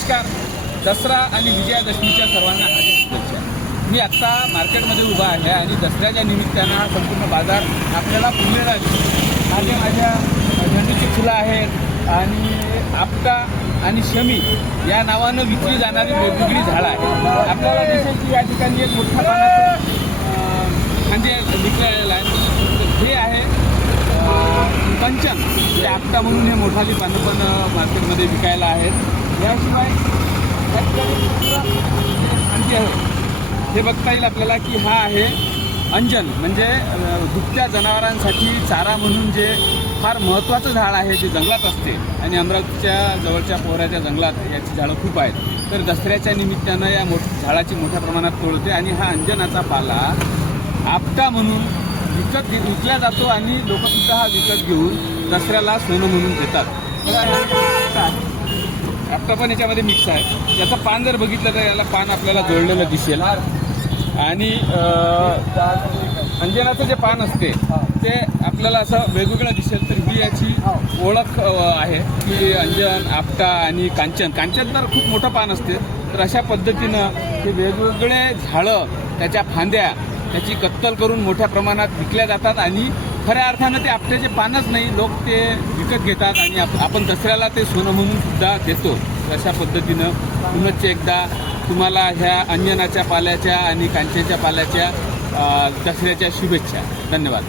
नमस्कार. दसरा आणि विजयादशमीच्या सर्वांना हार्दिक शुभेच्छा. मी आत्ता मार्केटमध्ये उभा आहे आणि दसऱ्याच्या निमित्तानं हा संपूर्ण बाजार आपल्याला फुललेला दिसतो आणि माझ्या झेंडूची फुलं आहेत आणि आपटा आणि शमी या नावानं विकली जाणारी वेगवेगळी झाडं आहेत. आपल्याला दिसेल की या ठिकाणी एक मोठा म्हणजे विकलेला आहे. हे आहे पंचन पंचम. ते आपटा म्हणून हे मोठाली पानं पण मार्केटमध्ये विकायला आहेत. याशिवाय ठिकाणी आणखी आहे. हे बघता येईल आपल्याला की हा आहे अंजन. म्हणजे दुभत्या जनावरांसाठी चारा म्हणून जे फार महत्त्वाचं झाड आहे जे जंगलात असते आणि अमरावतीच्या जवळच्या पोहऱ्याच्या जंगलात याची झाडं खूप आहेत. तर दसऱ्याच्या निमित्तानं या मोठ झाडाची मोठ्या प्रमाणात तोड होते आणि हा अंजनाचा पाला आपटा म्हणून विकत घे विकला जातो आणि लोकसुद्धा हा विकत घेऊन दसऱ्याला सोनं म्हणून देतात. आपटा पण याच्यामध्ये मिक्स आहे. याचं पान जर बघितलं तर याला पान आपल्याला जोडलेलं दिसेल. आणि अंजनाचं जे पान असते ते आपल्याला असं वेगवेगळं दिसेल. तर ही याची ओळख आहे की अंजन आपटा आणि कांचन. कांचन तर खूप मोठं पान असते. तर अशा पद्धतीनं हे वेगवेगळे झाडं त्याच्या फांद्या त्याची कत्तल करून मोठ्या प्रमाणात विकल्या जातात आणि खऱ्या अर्थानं ते आपल्याचे पानच नाही लोक ते विकत घेतात आणि आप- आपण दसऱ्याला ते सोनं म्हणून सुद्धा देतो अशा पद्धतीनं पुनश्च एकदा तुम्हाला ह्या अंजनाच्या पाल्याच्या आणि कांचेच्या पाल्याच्या दसऱ्याच्या शुभेच्छा. धन्यवाद.